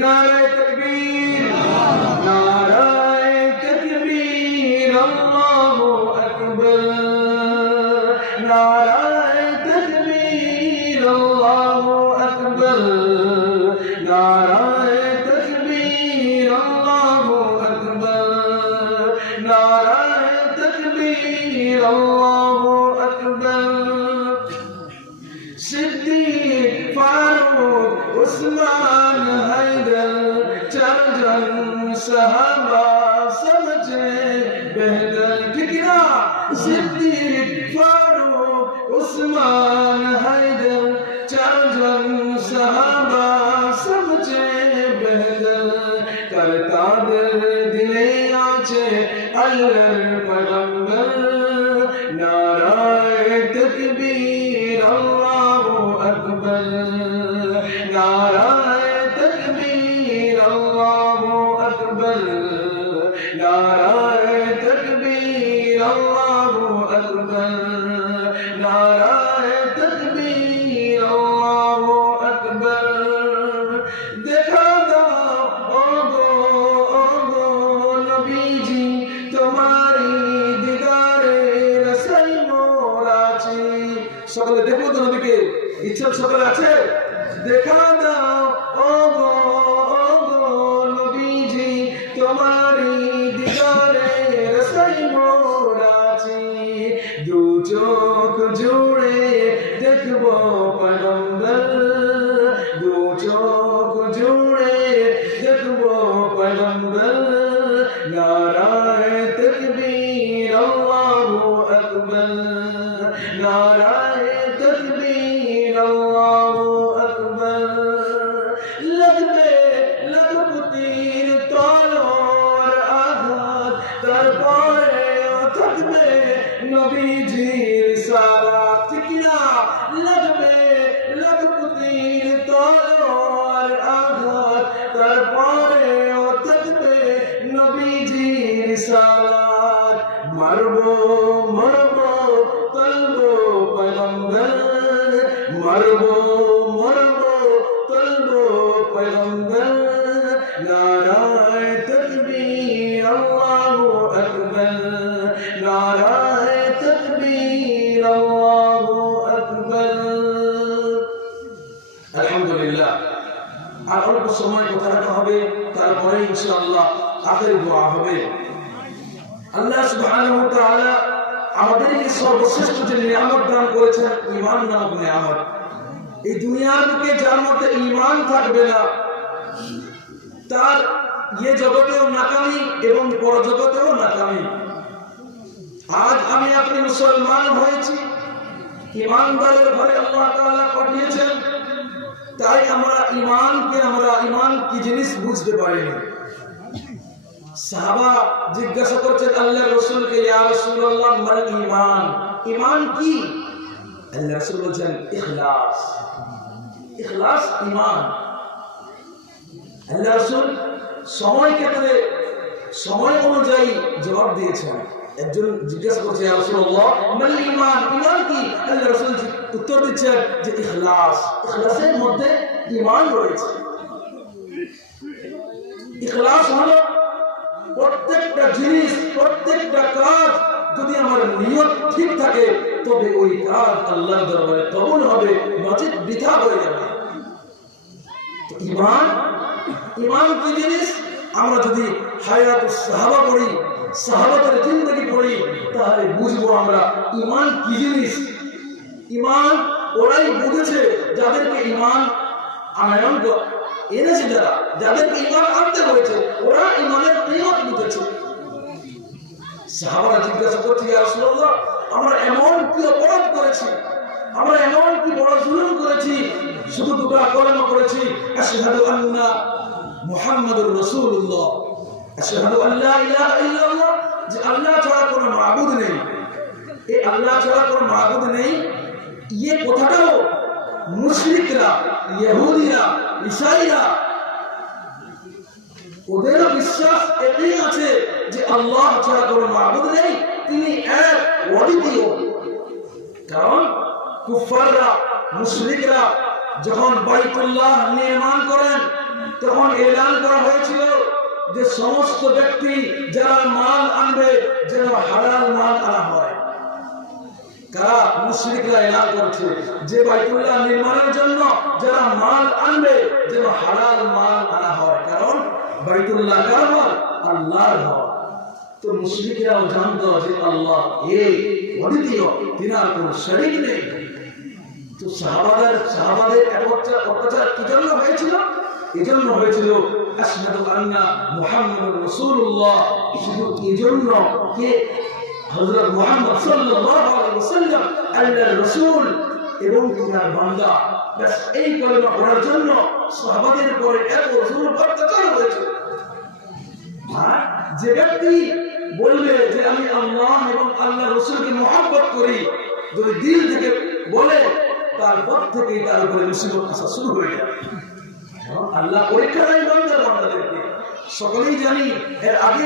নারায় Hallelujah. দোয়া হবে। আল্লাহ আমাদেরকে সর্বশ্রেষ্ঠ যে নিয়ামত দান করেছেন, ঈমান নামক নিয়ামত। এই দুনিয়ার বুকে যার মধ্যে ঈমান থাকবে না, তার ইয়ে জগতেও নাকামি এবং পরজগতেও নাকামি। আজ আমি আপনি মুসলমান হয়েছি ইমানদারের ঘরে আল্লাহ তাআলা পাঠিয়েছেন, তাই আমরা ইমানকে আমরা ইমান কি জিনিস বুঝতে পারিনি। সাহাবা জিজ্ঞাসা করছেন আল্লাহ রসুলকে ইয়া রাসূলুল্লাহ মাল ঈমান। ঈমান কি? আল্লাহ রাসূল বলছেন, ইখলাস। ইখলাস ঈমান। আল্লাহ রাসূল সময় ক্ষেত্রে সময় অনুযায়ী জবাব দিয়েছেন। একজন জিজ্ঞাসা করছে রাসূলুল্লাহ মাল ঈমান ঈমান কি? আল্লাহ রাসূল উত্তর দিচ্ছেন যে, ইখলাস। ইখলাসের মধ্যে ঈমান রয়েছে। ইখলাস হলো প্রত্যেকটা জিনিস, প্রত্যেকটা কাজ যদি আমার নিয়ত ঠিক থাকে, তবে ওই কাজ আল্লাহর দরবারে কবুল হবে নচেত বৃথা হয়ে যাবে। তো ঈমান ঈমান কি জিনিস? আমরা যদি হায়াত সাহাবা পড়ি সাহাবাতের জিন্দগি পড়ি, তাহলে বুঝব আমরা ঈমান কি জিনিস? ইমান ওরাই বুঝেছে যাদেরকে ইমান আনায়ন এনেছে যারা, যাদের ঈমান আনতে হয়েছে, ওরা ঈমানের কিমত বুঝেছে সাহাবারা জিজ্ঞাসা করছে রাসূলুল্লাহ, আমরা এমন কি অপরাধ করেছি? আমরা এমন কি বড় জুলুম করেছি? শুধু দুটো কলমা করেছি। আশহাদু আন্না মুহাম্মাদুর রাসূলুল্লাহ। আশহাদু আল্লা ইলাহা ইল্লাল্লাহ, যে আল্লাহ ছাড়া কোনো মাবুদ নেই। এই আল্লাহ ছাড়া কোনো মাবুদ নেই। ইয়ে কথাটাও মুশরিকরা, ইহুদিরা। ঈসাইরা ওদেরও বিশ্বাস এটাই আছে যে আল্লাহ ছাড়া কোনো মাবুদ নেই, তিনি এক অদ্বিতীয় কারণ কুফাররা মুশরিকরা যখন বাইতুল্লাহ নির্মাণ করেন, তখন এলান করা হয়েছিল যে সমস্ত ব্যক্তি যারা মাল আনবে, যেন হালাল মাল আনা হয়। কারা মুশরিকরা এলান করছে, যে বাইতুল্লাহ নির্মাণের জন্য যারা মাল আনবে, যেন হালাল মাল আনা হয়। কারণ বাইতুল্লাহ কার ঘর আল্লাহর ঘর। তো মুশরিকরাও জানতো যে আল্লাহ এই অদ্বিতীয় তিনার কোন শরীর নেই। তো সাহাবাদের সাহাবাদের এক অত্যাচার অত্যাচার কি জন্য হয়েছিল? এজন্য হয়েছিল, আশহাদু আন্না মুহাম্মাদুর রাসূলুল্লাহ। শুধু এজন্য কে? হযরত মুহাম্মদ ওয়াসাল্লাম, আল্লাহর রাসূল এবং তিনার বান্দা। এই কলেমা পড়ার জন্য সাহাবাদের পরে এত জোর অত্যাচার হয়েছিল আর যে ব্যক্তি বলবে যে আমি আল্লাহ এবং আল্লাহ রসুলকে মহাব্বত করি, যদি দিল থেকে বলে, তারপর থেকেই তার উপরে মুসিবত আসা শুরু হয়ে কারণ আল্লাহ পরীক্ষা দেয় বান্দার বান্দাদেরকে। সকলেই জানি, এর আগে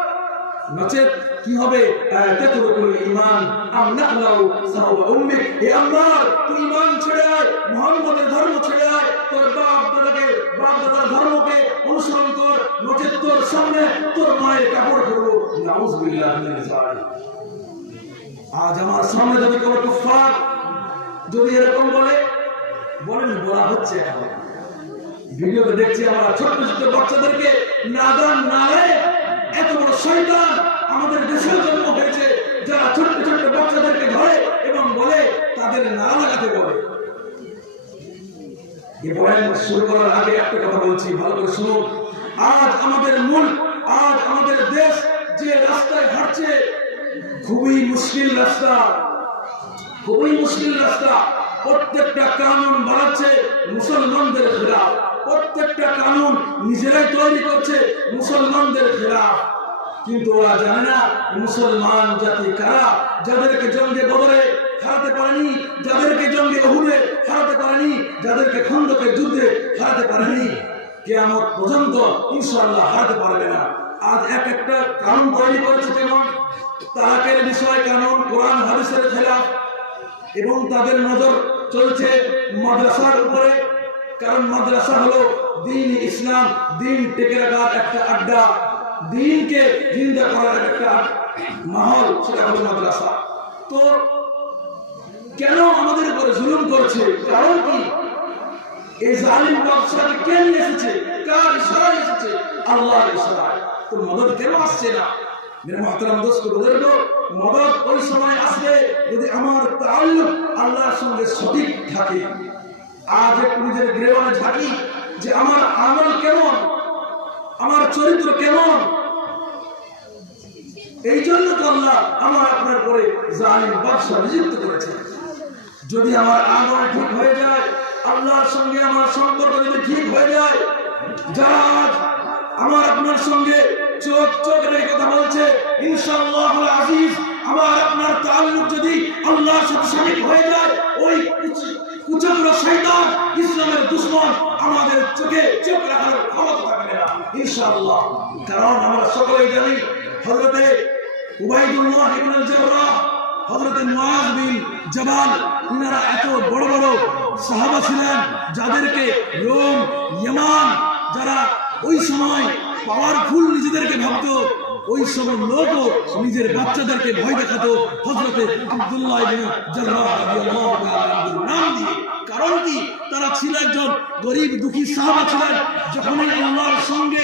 নচেত কি হবে? তেতুরকুল ইমান আম আম্মার তুই ইমান ছেড়ে আয়, মুহাম্মাদের ধর্ম ছেড়ে আয়। তোর বাপ দাদাকে, বাপ দাদার ধর্মকে অনুসরণ কর নচেত তোর সামনে, তোর মায়ের কাপড় করব নাউজুবিল্লাহ মিন আজ আমার সামনে যদি কোনো কুফার যদি এরকম বলে, বলেন বলা হচ্ছে এখন। ভিডিওতে দেখছি আমরা ছোট্ট ছোট্ট বাচ্চাদেরকে নাদান নালে এত বড় শয়তান আমাদের দেশের জন্ম হয়েছে, যারা ছোট্ট ছোট্ট বাচ্চাদেরকে ধরে এবং বলে, তাদের না লাগাতে বলে শুরু করার আগে একটা কথা বলছি, ভালো করে শুনুন। আজ আমাদের মূল, আজ আমাদের দেশ যে রাস্তায় হাঁটছে, খুবই মুশকিল রাস্তা। খুবই মুশকিল রাস্তা। প্রত্যেকটা কানুন বাড়াচ্ছে মুসলমানদের খেলাফ। প্রত্যেকটা কানুন নিজেরাই তৈরি করছে মুসলমানদের খেলাফ। কিন্তু ওরা জানে না মুসলমান জাতি কারা, যাদেরকে জঙ্গে বদলে হারাতে পারেনি, যাদেরকে জঙ্গে অহুরে হারাতে পারেনি, যাদেরকে খন্দকের যুদ্ধে হারাতে পারেনি। কেয়ামত পর্যন্ত ইনশাআল্লাহ হারাতে পারবে না। আজ এক একটা কানুন তৈরি করেছে যেমন তালাকের বিষয় কানুন, কোরআন, হাদিসের খেলাফ। এবং তাদের নজর চলছে মাদ্রাসার উপরে, কারণ মাদ্রাসা হলো দিন ইসলাম, দিন টেকে রাখার একটা আড্ডা, দিনকে জিন্দা করার একটা মাহল, সেটা হলো মাদ্রাসা। তো কেন আমাদের উপরে জুলুম করছে? কারণ কি? এই জালিম বাদশাকে কেন এসেছে? কার ইশারায় এসেছে? আল্লাহর ইশারায়। তো মদত কেন আসছে না? আমার আজ একটু যে আমার আমল কেমন? আমার চরিত্র কেমন? এই জন্য তো আল্লাহ আমার আপনার পরে জালিম ব্যবসা নিযুক্ত করেছে যদি আমার আমল ঠিক হয়ে যায়, আল্লাহর সঙ্গে আমার সম্পর্ক যদি ঠিক হয়ে যায় যারা আমার আপনার সঙ্গে চোখ চোখ রেখে কথা বলছে। ইনশাআল্লাহ আজিজ, আমার আপনার তাল্লুক যদি আল্লাহর সাথে হয়ে যায়, ওই কুচ- কুচক্র শয়তান, ইসলামের দুশ্মন আমাদের চোখে চোখ রাখার ক্ষমতা থাকবে না, ইনশাআল্লাহ। কারণ আমরা সকলেই জানি, হযরতে উবাইদুল্লাহ ইবনে জাররাহ হযরতে মুআজ বিন জাবাল ইনারা এত বড় বড় সাহাবা ছিলেন, যাদেরকে রোম, ইয়ামান, যারা ওই সময় পাওয়ারফুল নিজেদেরকে ভাবত, ওই সময় লোক নিজের বাচ্চাদেরকে ভয় দেখাতো হজরতে নাম দিয়ে। কারণ কি? তারা ছিল একজন গরিব দুঃখী সাহাবা ছিলেন, যখনই আল্লাহর সঙ্গে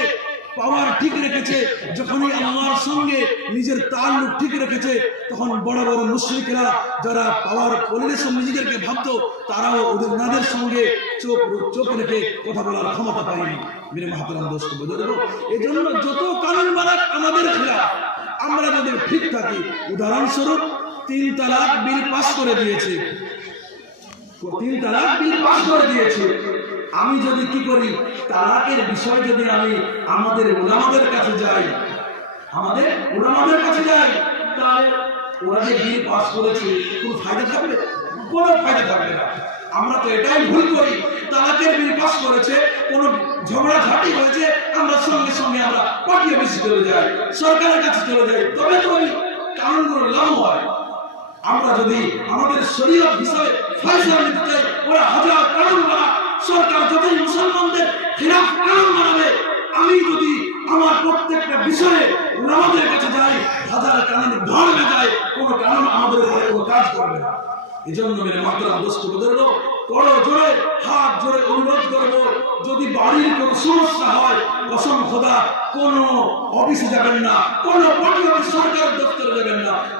পাওয়ার ঠিক রেখেছে, যখনই আল্লাহর সঙ্গে নিজের তাল্লুক ঠিক রেখেছে, তখন বড় বড় মুশ্রিকরা যারা পাওয়ার পরিবেশন নিজেদেরকে ভাবতো, তারাও ওদের নাদের সঙ্গে চোখ চোখ রেখে কথা বলার ক্ষমতা পায়নি। মেরে মাহাতারাম দোস্ত বুঝলো এই জন্য যত কানুন মারাক আমাদের খেলা আমরা যদি ঠিক থাকি, উদাহরণস্বরূপ, তিন তালাক বিল পাস করে দিয়েছে। তিন তালাক বিল পাস করে দিয়েছে। আমি যদি কি করি, তালাকের বিষয় যদি আমি আমাদের ওলামাদের কাছে যাই, আমাদের ওলামাদের কাছে যাই, তাহলে ওরা যে বিল পাস করেছে, কোনো ফায়দা থাকবে? কোনো ফায়দা থাকবে না। আমরা তো এটাই ভুল করি। তালাকের বিল পাস করেছে, কোনো ঝগড়াঝাটি হয়েছে, আমরা সঙ্গে সঙ্গে আমরা পার্টি অফিসে চলে যাই, সরকারের কাছে চলে যাই। তবে তো ওই কানুনগুলো লাভ হয়। আমরা যদি আমাদের শরীয়ত হিসাবে ফয়সালা নিতে চাই, ওরা হাজার কারণ সরকার যতই মুসলমানদের খেলাফ কারণ মানাবে আমি যদি আমার প্রত্যেকটা বিষয়ে ওলামাদের কাছে যাই, হাজার কারণ ধর্মে যাই কোনো কারণ আমাদের উপরে কোনো কাজ করবে না। এই জন্য মেরে মাত্রা দোস্ত বদল করো জোরে, হাত জোরে অনুরোধ করব, যদি বাড়ির কোনো সমস্যা হয়, কসম খোদা, কোন অফিসে যাবেন না, কোনো পার্টি অফিস সরকার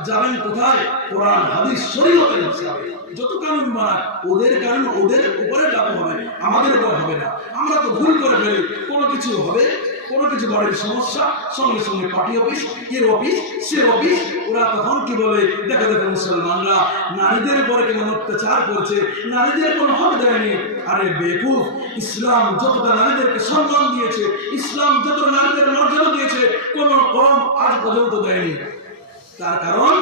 যাবেন কোথায়? কোরআন, হাদিস, শরীয়তের হিসাবে। যত কানুন মানাক ওদের কারণ ওদের উপরে লাগু হবে আমাদের উপর হবে না। আমরা তো ভুল করে ফেলি। কোনো কিছু হবে, কোনো কিছু বাড়ির সমস্যা, সঙ্গে সঙ্গে পার্টি অফিস, এর অফিস, সে অফিস, ওরা তখন কি বলে? দেখো দেখো, মুসলমানরা, নারীদের উপরে কেমন অত্যাচার করছে, নারীদের কোনো হক দেয়নি। আরে বেকুফ, ইসলাম যতটা নারীদেরকে সম্মান দিয়েছে, ইসলাম যতটা নারীদের মর্যাদা দিয়েছে, কোনো কম আজ পর্যন্ত দেয়নি। তার কারণ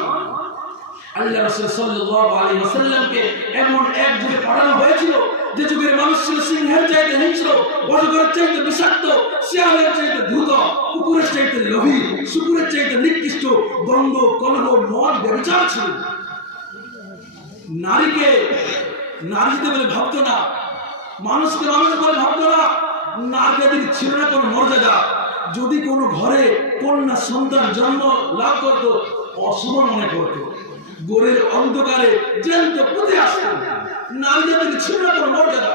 আল্লাহ এক যে বিষাক্ত চাইতে চাইতে শুকুরের চাইতে ছিল। নারীকে নারীতে বলে ভাবতো না, মানুষকে মানুষ বলে ভাবতো না, নারীদের ছিল না কোনো মর্যাদা। যদি কোনো ঘরে কন্যা সন্তান জন্ম লাভ করতো অশুভ মনে করত গোরের অন্ধকারে জ্যান্ত পুঁতে আসতো নারীদের ছিল না কোনো মর্যাদা।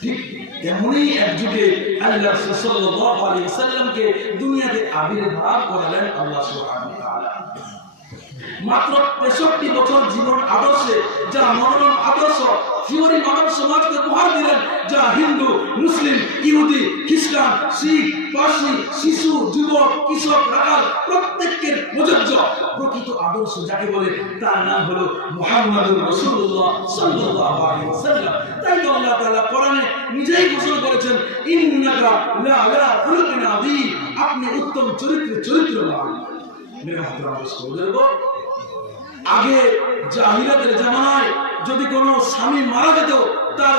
ঠিক তেমনই একযুগে আল্লাহ সাল্লামকে দুনিয়াতে আবির্ভাব করালেন আল্লাহ সুবহানাহু মাত্র তেষট্টি বছর জীবন আদর্শে যা মনোরম আদর্শ থিওরি মানব সমাজকে উপহার দিলেন যা হিন্দু, মুসলিম, ইহুদি, খ্রিস্টান, শিখ, পার্সি, শিশু, যুবক, কৃষক রাখাল প্রত্যেকের প্রযোজ্য প্রকৃত আদর্শ যাকে বলে, তার নাম হলো সাল্লাল্লাহু আলাইহি ওয়াসাল্লাম। তাই তো আল্লাহ তাআলা কোরআনে নিজেই ঘোষণা করেছেন, ইন্নাকা লা আপনি উত্তম চরিত্রের চরিত্রবান। মেরে মহতরম বুজুর্গ আগে জাহিলাতের জামানায় যদি কোনো স্বামী মারা যেত, তার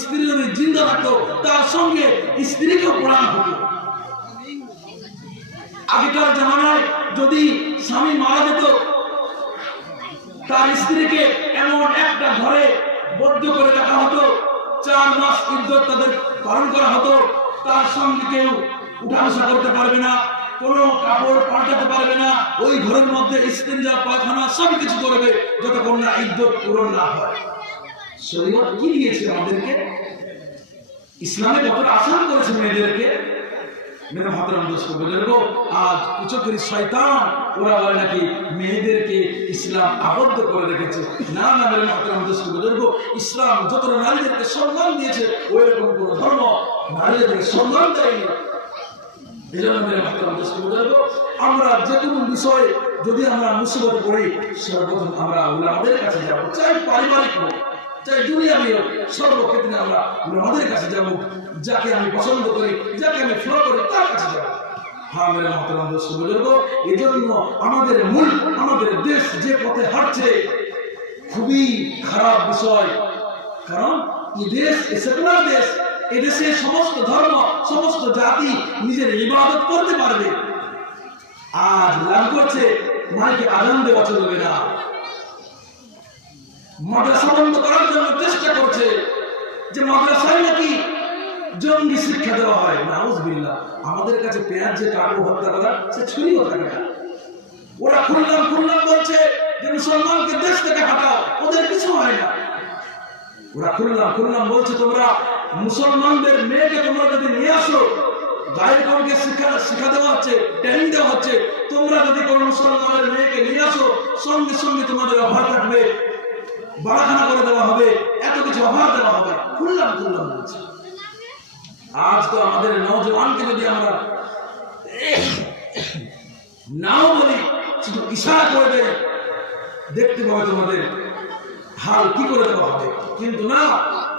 স্ত্রী যদি জিন্দা থাকতো, তার সঙ্গে স্ত্রীকেও প্রণাম হতো। আগেকার জামানায় যদি স্বামী মারা যেত, তার স্ত্রীকে এমন একটা ঘরে বদ্ধ করে রাখা হতো, চার মাস ইজ্জত তাদের পালন করা হতো, তার সঙ্গে কেউ উঠা করতে পারবে না। কোনো কাপড় পারবে না। ওই ঘরের মধ্যে ইস্তেঞ্জা পায়খানা সব কিছু করবে যতক্ষণ না পূরণ না হয়। শরীয়ত কি দিয়েছে আমাদেরকে? ইসলামে আসান করেছে মেয়েদেরকে? আজ কুচকরি শয়তান, ওরা বলে নাকি মেয়েদেরকে ইসলাম আবদ্ধ করে রেখেছে। না না মেরে দোস্ত বুজুর্গ ইসলাম যতটা নারীদেরকে সম্মান দিয়েছে, ওই রকম কোন ধর্ম নারীদেরকে সম্মান দেয়নি এই জন্য মেরে মাতরাম দোস্ত বুজুর্গ আমরা যে কোনো বিষয়ে যদি আমরা মুসিবত পড়ি, সর্বপ্রথম আমরা ওলামাদের কাছে যাব, চাই পারিবারিক হোক, চাই দুনিয়াবি হোক, সর্বক্ষেত্রে আমরা ওলামাদের কাছে যাব, যাকে আমি পছন্দ করি, যাকে আমি ফলো করি, তার কাছে যাব। হ্যাঁ মেরে মহতরাম বুজুর্গ এই আমাদের মূল, আমাদের দেশ যে পথে হাঁটছে, খুবই খারাপ বিষয়। কারণ, এই দেশ সেকুলার দেশ এদেশে সমস্ত ধর্ম, সমস্ত জাতি নিজের ইবাদত করতে পারবে। আজ লাভ করছে মাইকে আজান দেওয়া চলবে না। মাদ্রাসা বন্ধ করার জন্য চেষ্টা করছে যে মাদ্রাসায় নাকি জঙ্গি শিক্ষা দেওয়া হয়। নাউজবিল্লাহ, আমাদের কাছে পেঁয়াজ যে কাকু হত্যা করা, সে ছুরিও থাকে না। ওরা খুললাম খুললাম বলছে যে মুসলমানকে দেশ থেকে হাঁটাও, ওদের কিছু হয় না। ওরা খুললাম খুললাম বলছে, তোমরা মুসলমানদের মেয়েকে তোমরা যদি নিয়ে আসো, গায়ের কমকে শিক্ষা শিক্ষা দেওয়া হচ্ছে ট্রেনিং দেওয়া হচ্ছে, তোমরা যদি কোনো মুসলমানের মেয়েকে নিয়ে আসো, সঙ্গে সঙ্গে তোমাদের অফার থাকবে বাড়াখানা করে দেওয়া হবে, এত কিছু অফার দেওয়া হবে। খুললাম খুললাম বলছি। আজ তো আমাদের নওজওয়ানকে যদি আমরা নাও বলি, শুধু ইশারা করে দেয় দেখতে পাবে তোমাদের হাল কি করে দেওয়া হবে। কিন্তু না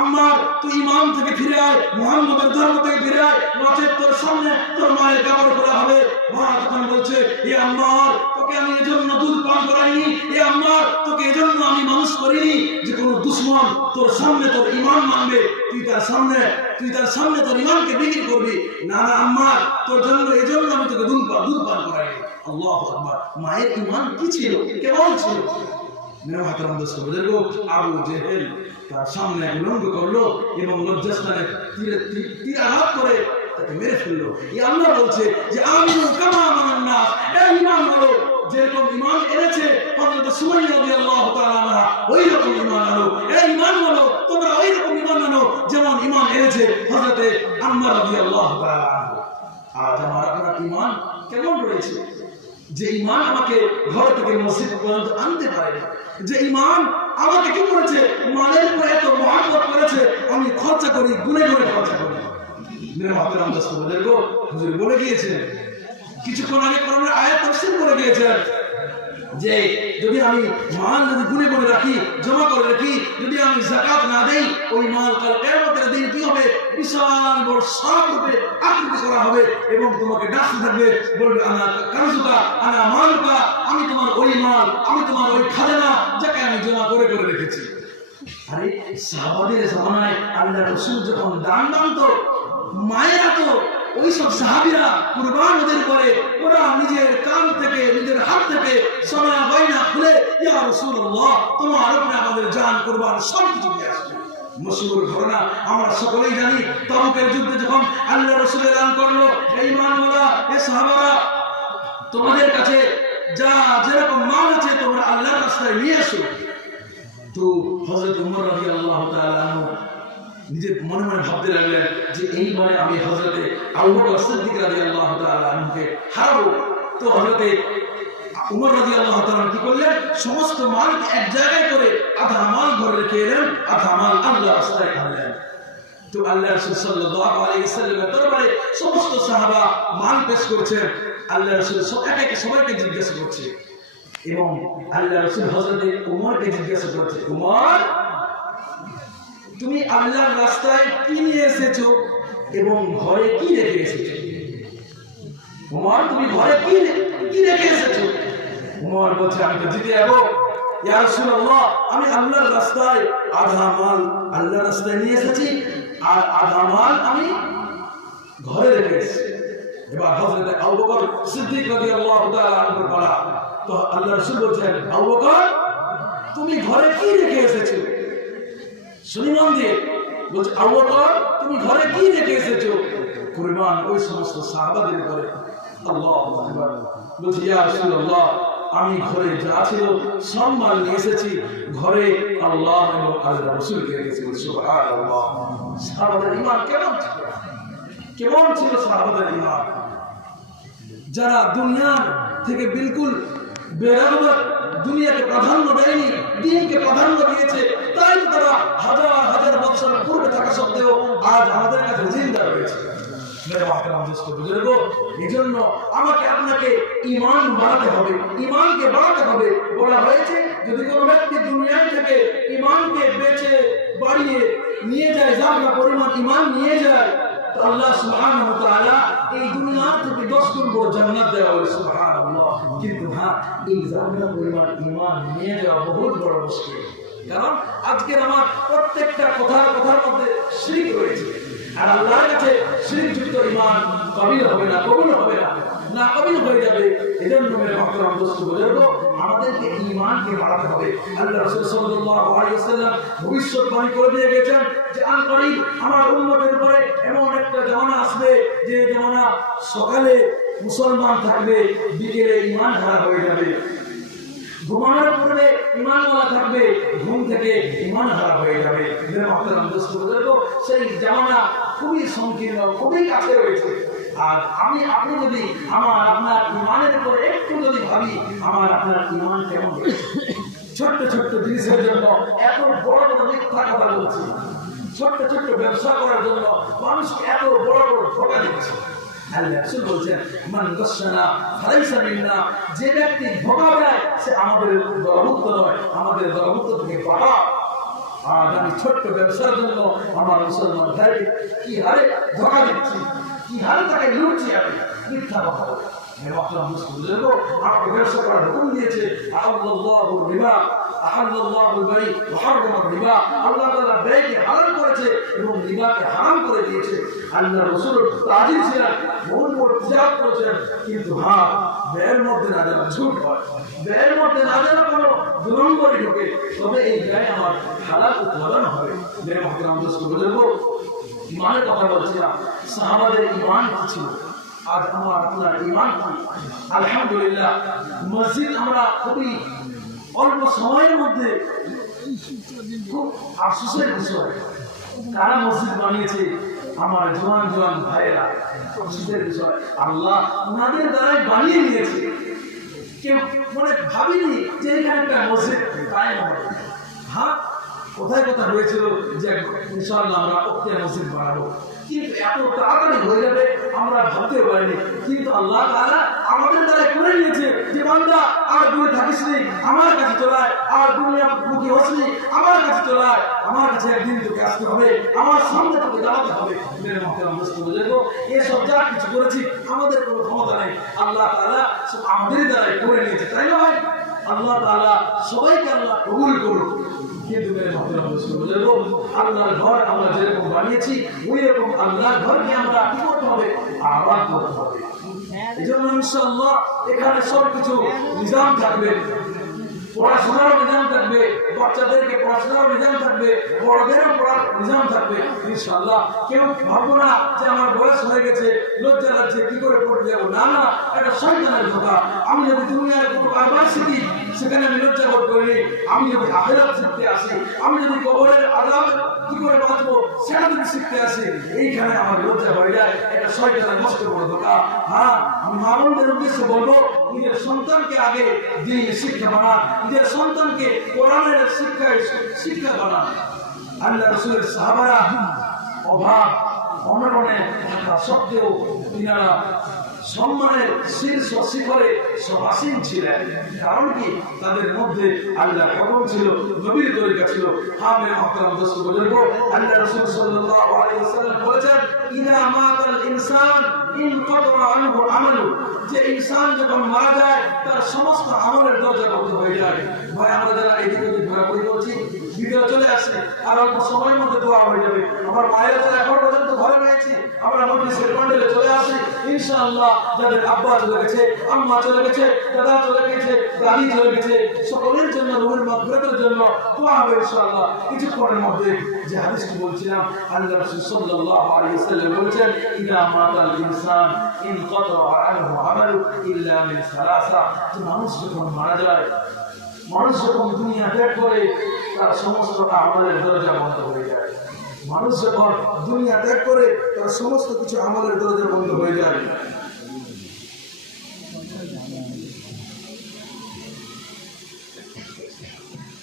আম্মার তুই ইমান থেকে ফিরে আয়, মুহাম্মদের ধর্ম থেকে ফিরে আয় নচেত তোর সামনে তোর মায়ের কাপড় করা হবে। মা তখন বলছে, এ আম্মার, তোকে আমি এজন্য দুধ পান করাইনি, এ আম্মার, তোকে এজন্য আমি মানুষ করিনি যে কোনো দুশ্মন তোর সামনে তোর ইমান মানবে, তুই তার সামনে, তুই তার সামনে তোর ইমানকে বিক্রি করবি। না না, আম্মার, তোর জন্য, এজন্য আমি তোকে দুধ পান দুধ পান করাইনি। আল্লাহ মায়ের ইমান কি ছিল? কেমন ছিল মেরে মাতারাম দোস্ত বুজুর্গ আবু জেহেল তার সামনে এক উলঙ্গ করল এবং লজ্জাস্থানে তীরে তীর আঘাত করে তাকে মেরে ফেলল। এই আল্লাহ বলছে যে আমি কামা আমানান নাস। এই ইমান হলো যেরকম ইমান এনেছে হযরত সুমাইয়া রাদিয়াল্লাহু তাআলা ওই রকম ইমান আনো এই ইমান হলো তোমরা ওই রকম ইমান আনো যেমন ইমান এনেছে হযরত আম্মা রাদিয়াল্লাহু তাআলা আজ আমার আপনার ইমান কেমন রয়েছে? যে ইমান আমাকে ঘর থেকে মসজিদ পর্যন্ত আনতে পারে না। যে ইমান আমাকে কি করেছে? মালের উপরে এত মহাব্বত করেছে, আমি খরচা করি, গুনে গুনে খরচা করি। মেরে তোমাদেরকে হুজুর বলে গিয়েছেন কিছুক্ষণ আগে কোরআনের আয়াত তফসিল করে গিয়েছেন যে যদি আমি মাল যদি গুনে গুনে রাখি, জমা করে রাখি, যদি আমি জাকাত না দেই, ওই মাল কাল কিয়ামতের দিন কি হবে? বিশাল বড় সাপ রূপে আকৃতি করা হবে এবং তোমাকে ডাকতে থাকবে, বলবে, আনা কারজুকা আনা মালুকা, আমি তোমার ওই মাল, আমি তোমার ওই খাজানা যাকে আমি জমা করে করে রেখেছি। আরে, সাহাবাদের জামানায় আল্লাহ রসুল যখন দান দান তো, মায়েরা তো ওই সব সাহাবিরা কুরবান ওদের করে, ওরা নিজের কান থেকে, নিজের হাত থেকে সোনা গয়না খুলে, ইয়া রাসূলুল্লাহ, তোমার উপরে আমাদের জান, কুরবান সব কিছু দিয়ে আসবে। মশহুর ঘটনা, আমরা সকলেই জানি, তবুকের যুদ্ধে যখন আল্লাহ রসুল এলান করল, এই মানওয়ালা এ সাহাবারা, তোমাদের কাছে যা যেরকম মান আছে, তোমরা আল্লাহর রাস্তায় নিয়ে এসো। তো হজরত উমর রাজি আল্লাহ নিজের মনে মনে ভাবতে লাগলেন যে এইবারে আমি হজরতে আবু বকর সিদ্দিক রাজি আল্লাহ হারাবো। তো হজরতে উমর রাজি আল্লাহ কি করলেন? সমস্ত মালকে এক জায়গায় করে আধা মাল ঘরে রেখে এলেন, আধা মাল আল্লাহ রাস্তায় তো আল্লাহ রাসূল সাল্লাল্লাহু আলাইহি ওয়াসাল্লামের দরবারে সমস্ত সাহাবা মাল পেশ করছেন। আল্লাহ রাসূল সবাইকে জিজ্ঞাসা করছে এবং আল্লাহ রাসূল হযরতে উমরকে জিজ্ঞাসা করছে, উমর তুমি আল্লাহর রাস্তায় কি নিয়ে এসেছ এবং ঘরে কি রেখে এসেছ? উমর, তুমি ঘরে কি কি রেখে এসেছ? উমর বলছে, আমি তো জিতে যাব। আমি আল্লাহর রাস্তায় আধা মাল আল্লাহর রাস্তায় নিয়ে এসেছি আর আধা মাল আমি ঘরে রেখে এসেছি। এবার হযরত আবু বকর সিদ্দিক রাদিয়াল্লাহু তাআলা বলা, তো আল্লাহ রাসূল বলছেন, আবু বকর, তুমি ঘরে কি রেখে এসেছ? শুনি মন দিয়ে বলছে আবু বকর তুমি ঘরে কি রেখে এসেছ? কুরবান ওই সমস্ত সাহাবাদের ঘরে আল্লাহু বলছে, ইয়া রাসূলুল্লাহ, আমি ঘরে যা ছিল সব মাল নিয়ে এসেছি। ঘরে আল্লাহ এবং আল্লাহ রাসূলকে রেখেছি। সুবহানাল্লাহ। সাহাবাদের ঈমান কেমন ছিল? কেমন ছিল সাহাবাদের ঈমান? যারা দুনিয়া থেকে বিলকুল বেরোবার দুনিয়াকে প্রাধান্য দেয়নি, দিনকে প্রাধান্য দিয়েছে। তাই তারা হাজার হাজার বছর পূর্বে থাকা সত্ত্বেও আজ আমাদের কাছে জিন্দা রয়েছে। আমাকে আপনাকে ইমান বাড়াতে হবে, ইমানকে বাড়াতে হবে। বলা হয়েছে, যদি কোনো ব্যক্তি দুনিয়ায় থেকে ইমানকে বেঁচে বাড়িয়ে নিয়ে যায়, যারা ইমান নিয়ে যায় তো আল্লাহ সুবহানাহু ওয়া এই দুনিয়া থেকে 10 গুণ বড় জান্নাত দেওয়া হবে সুবহানাল্লাহ। কিন্তু হ্যাঁ এই বহুত বড় মুশকিল। কারণ আজকের আমার প্রত্যেকটা কথার কথার মধ্যে শিরক রয়েছে। আর আল্লাহর কাছে হবে না, কবুল হবে না। না কবিল হয়ে যাবে, এজন্য মেরে মহতরম দোস্ত বুজুর্গ আমাদেরকে ঈমানকে বাড়াতে হবে। আল্লাহ রাসূল সাল্লাল্লাহু আলাইহি ওয়াসাল্লাম ভবিষ্যৎবাণী করে দিয়ে গেছেন যে করিব আমার উম্মতের উপরে এমন একটা জামানা আসবে যে জামানা সকালে মুসলমান থাকবে, বিকেলে ঈমান হারা হয়ে যাবে। ঘুমানোর পূর্বে ইমানওয়ালা থাকবে, ঘুম থেকে ইমান হারা হয়ে যাবে। সেই জামানা খুবই সংকীর্ণ, খুবই কাছে রয়েছে। আর আমি আপনি যদি আমার আপনার ইমানের উপরে একটু যদি ভাবি, আমার আপনার ইমান কেমন? ছোট্ট ছোট্ট জিনিসের জন্য এত বড় বড় মিথ্যা কথা বলছি। ছোট্ট ছোট্ট ব্যবসা করার জন্য মানুষকে এত বড় বড় ধোকা দিচ্ছে। যে ব্যক্তি ধোকা দেয়, সে আমাদের দলভুক্ত নয়, আমাদের দলভুক্ত থেকে বাবা আজ আমি ছোট্ট ব্যবসার জন্য আমার মুসলমান ভাই কি হারে ধোকা দিচ্ছি? হারে তাকে লুটছি আমি মিথ্যা কথা বলে। ওয়া হারামা করে দিয়েছে। আল্লাহ রাসূল তাজিল ছিলেন বহু কিন্তু হ্যাঁ ব্যয়ের মধ্যে না ঝুট হয়। ব্যয়ের মধ্যে না যেন কোনো দুরঙ্গরি ঢোকে। তবে এই ব্যয় আমার হালাল উৎপাদন হবে। মেরে মহতরম দোস্ত বুজুর্গ ইমানের কথা বলছিলাম, সাহাবাদের ইমান কি ছিল? আজ আমার আপনার ইমান কি? আলহামদুলিল্লাহ, মসজিদ আমরা খুবই অল্প সময়ের মধ্যে খুব আফসোসের বিষয়। কারা মসজিদ বানিয়েছে? আমার জোয়ান জোয়ান ভাইয়েরা, আফসোসের বিষয়। আল্লাহ ওনাদের দ্বারাই বানিয়ে নিয়েছে। কেউ মানে ভাবিনি যে এখানে একটা মসজিদ কায়েম হবে হ্যাঁ কোথায় কথা হয়েছিল যে ইনশাআল্লাহ আমরা অক্তিয়া মসজিদ বানাবো। কিন্তু এত তাড়াতাড়ি হয়ে যাবে, আমরা ভাবতে পারিনি। কিন্তু আল্লাহ আমাদের দ্বারা করে নিয়েছে যে, বান্দা, আর দূরে থাকিস আমার কাছে চলায় আর দুনিয়া মুখে হসনি আমার কাছে চলায় আমার কাছে একদিন তোকে আসতে হবে, আমার সামনে তোকে দাঁড়াতে হবে। এসব যা কিছু করেছি, আমাদের কোনো ক্ষমতা নেই। আল্লাহ সব আমাদের দ্বারাই করে নিয়েছে, তাই না ভাই? আল্লাহ তাআলা সবাইকে আল্লাহ কবুল করুন আল্লাহর ঘর আমরা যেরকম বানিয়েছি ওই রকম আল্লাহর ঘরকে আমরা কি করতে হবে? আবার করতে হবে। এই জন্য ইনশাআল্লাহ এখানে সবকিছু নিজাম থাকবে পড়াশোনার নিজাম থাকবে। পড়াশোনার থাকবে বড়দেরও পড়ার নিজাম থাকবে যে আমার বয়স হয়ে গেছে, লজ্জা লাগছে, কি করে পড়তে যাব? না না, এটা আমি যদি দুনিয়ার শিখি সেখানে আমি লজ্জা বোধ করি আমি যদি আখেরাত শিখতে আসি, আমি যদি কবরের আজাব কি করে বাঁচবো, সেটা শিখতে আসি, এইখানে আমার লজ্জা হয়ে যায়। এটা শয়তানের মস্ত বড় ধোকা। হ্যাঁ আমি মামুনদের উদ্দেশ্যে বলব নিজের সন্তানকে আগে দিন শিক্ষা বানান। নিজের সন্তানকে কোরআনের শিক্ষায় শিক্ষা বানান। আল্লাহ রসুলের সাহাবারা অভাব অনরণে থাকা সত্ত্বেও তিনারা সম্মানের শীর্ষ শিখরে সবাসীন ছিলেন। কারণ কি? তাদের মধ্যে আল্লাহ কদম ছিল, নবীর তরিকা ছিল। হামে মহতারাম দোস্ত বুজুর্গ আল্লাহ রাসূল সাল্লাল্লাহু আলাইহি ওয়াসাল্লাম বলেছেন, ইদা মাতাল ইনসান ইনকাতা আনহু আমালু। যে ইনসান যখন মারা যায়, তার সমস্ত আমলের দরজা বন্ধ হয়ে যায়। ভাই, আমরা যারা এদিকে ঘোরাঘুরি করছি ভিতরে চলে আসে। আর অল্প সময়ের মধ্যে দোয়া হয়ে যাবে। আমার মায়ের যারা এখন পর্যন্ত ঘরে রয়েছে আমরা মজলিসের মন্ডলে চলে আসি। ইনশাআল্লাহ যাদের আব্বা চলে গেছে, আম্মা চলে গেছে, দাদা চলে গেছে, দাদি চলে গেছে, সকলের জন্য রুহের মাগফিরাতের জন্য দোয়া হবে ইনশাআল্লাহ। কিছুক্ষণের মধ্যে যে হাদিসটি বলছিলাম আল্লাহ রাসূল সাল্লাল্লাহু আলাইহি ওয়াসাল্লাম বলেছেন, ইদা মাতাল ইনসান ইনকাতা আনহু আমালু ইল্লা মিন সালাসা। মানুষ যখন মারা যায়, মানুষ যখন দুনিয়া ত্যাগ করে তার সমস্ত আমলের দরজা বন্ধ হয়ে যায়। মানুষ যখন দুনিয়া ত্যাগ করে, তার সমস্ত কিছু আমলের দরজা বন্ধ হয়ে যায়।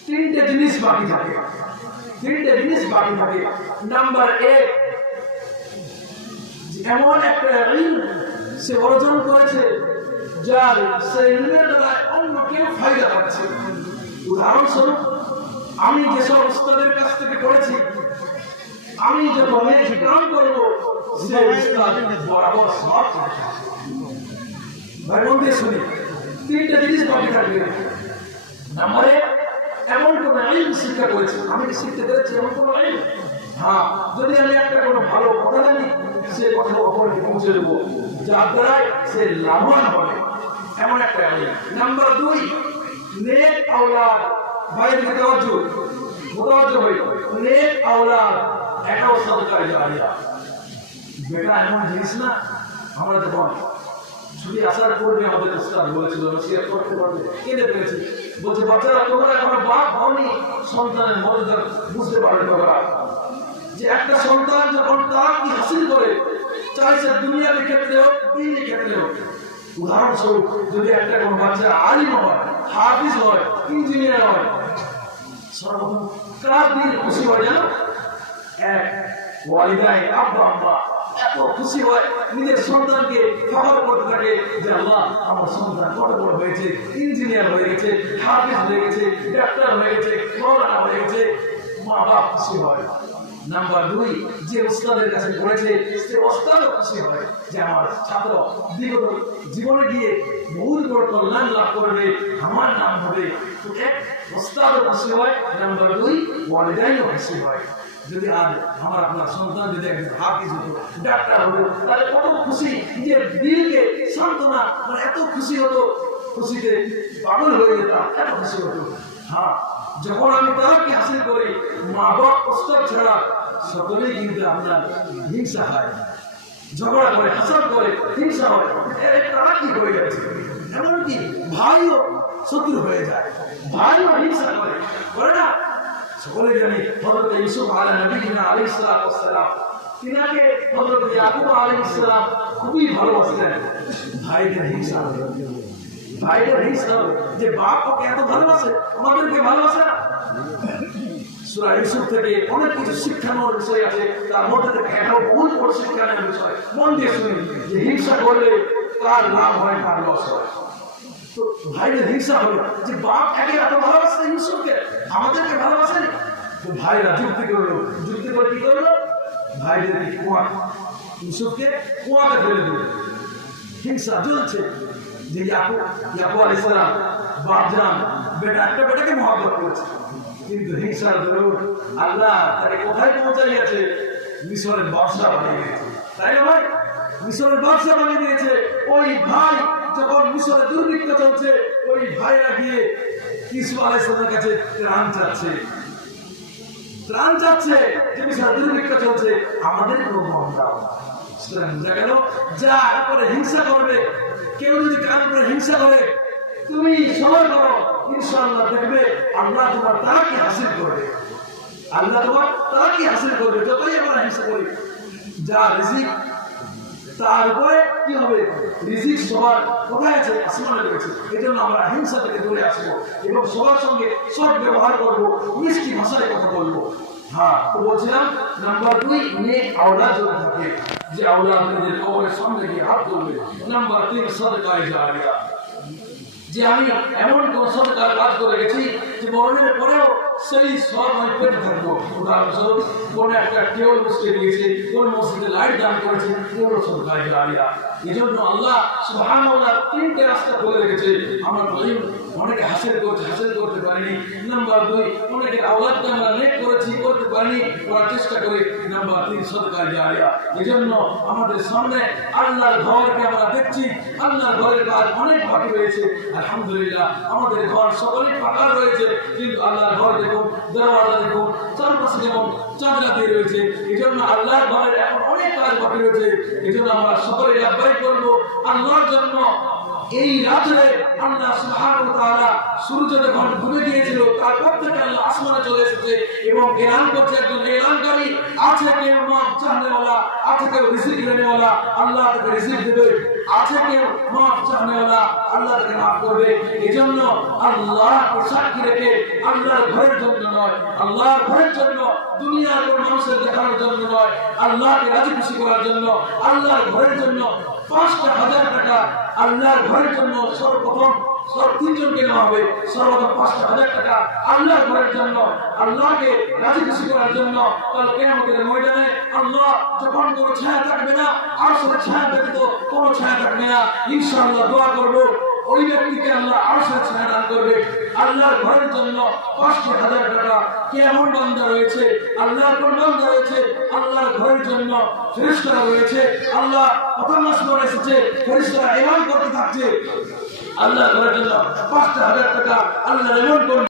তিনটে জিনিস বাকি থাকে। তিনটে জিনিস বাকি থাকে। নাম্বার এক এমন একটা ঋণ সে অর্জন করেছে, যার সেই ঋণের দ্বারা অন্য কেউ ফায়দা পাচ্ছে। উদাহরণস্বরূপ আমি যেসব উস্তাদের কাছ থেকে পড়েছি আমি যখন কাম করব, সে উস্তাদ বরাবর সব ভাই দিয়ে শুনি তিনটে জিনিস বাকি থাকবে। নাম্বার, এমন কোন আইন শিক্ষা করেছি, আমি শিখতে পেরেছি এমন কোন আইন? হ্যাঁ যদি আমি একটা কোনো ভালো কথা জানি, সে কথা অপরকে পৌঁছে দেবো, যার দ্বারাই সে লাভবান হবে। এমন একটা আইন। নাম্বার দুই, নেক আওলাদ এমন জিনিস না, আমরা আসার আমাদের বলেছিল পেরেছি বলছে, বাচ্চারা বাপ সন্তানের বুঝতে পারবে যে একটা সন্তান যখন কি হাসিল করে চাই দুনিয়ার ক্ষেত্রে হোক দিনের ক্ষেত্রে হোক উদাহরণস্বরূপ, যদি একটা কোনো বাচ্চা আলিম হয়, হাফিজ হয়, ইঞ্জিনিয়ার হয় সর্বপ্রথম কার দিন খুশি হয় জানো? এক, ওয়ালিদাই আব্বা আব্বা। এত খুশি হয়, নিজের সন্তানকে খবর করতে থাকে যে আল্লাহ, আমার সন্তান কত বড় হয়েছে, ইঞ্জিনিয়ার হয়ে গেছে, হাফিজ হয়ে গেছে, ডাক্তার হয়ে গেছে মৌলানা হয়ে গেছে। মা বাপ খুশি হয়। নাম্বার দুই, যে ওস্তাদের কাছে পড়েছে, সে ওস্তাদও খুশি হয় যে আমার ছাত্র বিগত জীবনে গিয়ে বহু বড় কল্যাণ লাভ করবে, আমার নাম হবে। তো ওস্তাদও খুশি হয়। নাম্বার দুই, ওয়ালিদাইনও খুশি হয়। যদি আজ আমার আপনার সন্তান যদি একজন হাফিজ হতো ডাক্তার হতো, তাহলে কত খুশি নিজের দিলকে সান্ত্বনা মানে এত খুশি হতো, খুশিতে পাগল হয়ে যেতাম, এত খুশি হতো। হ্যাঁ যখন আমি তাকে হাসিল করি মা বাপ প্রস্তাব ছাড়া সকলেই কিন্তু আপনার হিংসা হয় ঝগড়া করে, হাসান করে, হিংসা হয়। তারা কি হয়ে যাচ্ছে? এমনকি ভাইও শত্রু হয়ে যায়। ভাইও হিংসা করে। করে না, সকলে জানি হযরত ইউসুফ আলাইহিস নবীনা আলাইহিস সালাম। তিনাকে হযরত ইয়াকুব আলাইহিস সালাম খুবই ভালোবাসতেন। ভাইদের হিংসা ভাইদের হিংসা যে বাপ এত ভালোবাসে, আমাদেরকে ভালোবাসে না। সূরা ইউসুফ থেকে অনেক কিছু শিক্ষানোর বিষয় আছে তার মধ্যে থেকে এটাও বহুত বড় শিক্ষানোর বিষয়। মন দিয়ে শুনি যে হিংসা করলে কার লাভ হয় হয় তো ভাইদের হিংসা হলো যে বাপ একে এত ভালোবাসে ইউসুফকে, আমাদেরকে ভালোবাসেনি তো ভাইরা যুক্তি করল, যুক্তি করে কি করল? ভাইদেরকে কুয়া ইউসুফকে কুয়াতে ফেলে দিল। হিংসা জ্বলছে। বেটা একটা কিন্তু কোথায় বানিয়ে দিয়েছে। তাই ভাই? বানিয়ে দিয়েছে। ওই ভাই যখন দুর্ভিক্ষ চলছে, ওই ভাইরা গিয়ে ইসু আলাইসালামের কাছে ত্রাণ চাচ্ছে। ত্রাণ চাচ্ছে যে মিশরে দুর্ভিক্ষ চলছে, আমাদের কোনো মন দাও যা করে হিংসা করবে কেউ যদি কার উপরে হিংসা করে, তুমি সময় করো ইনশাআল্লাহ দেখবে আল্লাহ তোমার তাকে হাসিল করবে। আল্লাহ তোমার তাকে হাসিল করবে, যতই আমরা হিংসা করি। যা রিজিক, তার উপরে কি হবে? রিজিক সবার কোথায় আছে, আসমানে রয়েছে। এই জন্য আমরা হিংসা থেকে দূরে আসব এবং সবার সঙ্গে সব ব্যবহার করব, মিষ্টি ভাষায় কথা বলব। হ্যাঁ তো বলছিলাম নাম্বার দুই নেক আওলাদ যদি থাকে। যে আওলাদ নিজের কবরের সামনে গিয়ে হাত তুলবে। নাম্বার তিন সদকায় জারিয়া। যে আমি এমন কোন সদকার কাজ করে গেছি যে মরণের পরেও সেই সব পেতে থাকব। উদাহরণস্বরূপ কোন একটা টেবল বসতে দিয়েছে, কোন মসজিদে লাইট দান করেছে এগুলো সরকার এই জন্য আল্লাহ সুবহানাল্লাহ তিনটে রাস্তা খুলে রেখেছে। আমার বলিম অনেকে হাসিল করছে হাসিল করতে পারিনি। নাম্বার দুই, অনেকে আওলাদকে আমরা নেক করেছি, করতে পারিনি। করার চেষ্টা করি, নাম্বার তিন সরকার এই জন্য আমাদের সামনে আল্লাহর ঘরকে আমরা দেখছি। আল্লাহর ঘরের কাজ অনেক বাকি রয়েছে। আলহামদুলিল্লাহ, আমাদের ঘর সকলেই ফাঁকা রয়েছে, কিন্তু আল্লাহর ঘর দেখুন দরওয়াজা দেখুন, চারপাশে যেমন চাঁদরা দিয়ে রয়েছে, এই জন্য আল্লাহর ঘরের এখন অনেক কাজ বাকি রয়েছে। এই জন্য আমরা সকলে আব্বাই করব আল্লাহর জন্য। এই রাত্রে আল্লাহ সূর্য যখন ডুবে তারপর থেকে আল্লাহ আসমানে চলে এসেছে এবং এলান করছে একজন এলানকারী আছে কেউ মাফ চাহনেওয়ালা আছে কেউ রিজিক দেনেওয়ালা আল্লাহ তাকে রিজিক দেবে। আছে কেউ মাফ চাহনেওয়ালা আল্লাহ তাকে মাফ করবে। এজন্য আল্লাহকে সাক্ষী রেখে আল্লাহর ঘরের জন্য নয়, আল্লাহর ঘরের জন্য, দুনিয়ার কোন মানুষের দেখানোর জন্য নয়, আল্লাহকে রাজি খুশি করার জন্য, আল্লাহর ঘরের জন্য পাঁচটা হাজার টাকা আল্লাহর ঘরের জন্য সর্বপ্রথম সব তিনজনকে জন্য আর সেটা ছায়া ব্যতীত কোনো করব আল্লাহর ঘরের জন্য পাঁচটি হাজার টাকা। কেমন রয়েছে? আল্লাহর কোন বান্দা আল্লাহর ঘরের জন্য ফেরেশতারা রয়েছে। আল্লাহ প্রথম এসেছে, ফেরেশতারা এমন করতে থাকছে। আল্লাহর ঘরের জন্য পাঁচটা হাজার টাকা আল্লাহ